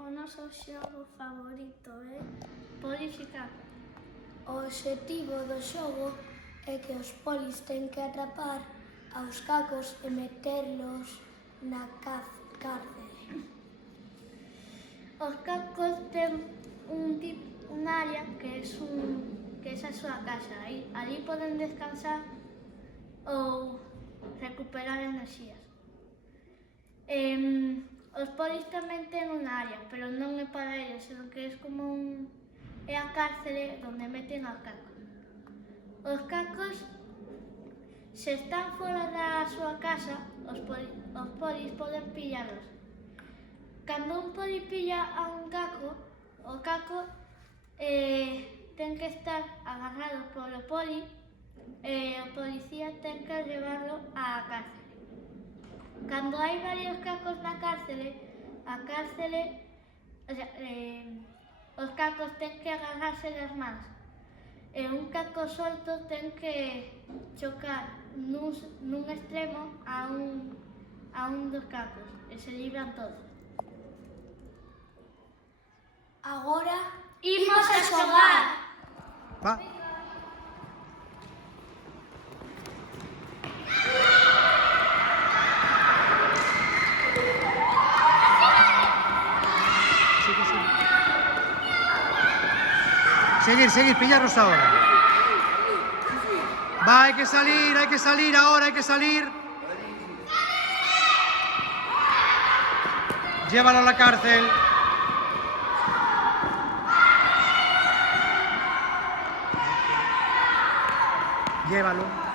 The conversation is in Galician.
O noso xogo favorito é polis e cacos. O obxectivo do xogo é que os polis ten que atrapar aos cacos e meterlos na cárcere. Os cacos ten un área que é a súa casa. Alí poden descansar ou recuperar enerxías. Os polis tamén ten unha área, pero non é para eles, senón que é como é a cárcere onde meten aos cacos. Os cacos, se están fora da súa casa, os polis poden pillalos. Cando un poli pilla a un caco, o caco ten que estar agarrado polo poli e o policía ten que levarlo á cárcere. Cando hai varios cacos na cárcere, os cacos ten que agarrarse das mans e un caco solto ten que chocar nun extremo a un dos cacos e se libran todos. Agora Imos a xogar! Va. Seguir, pillarlos ahora. Va, hay que salir ahora, hay que salir. Llévalo a la cárcel. Llévalo.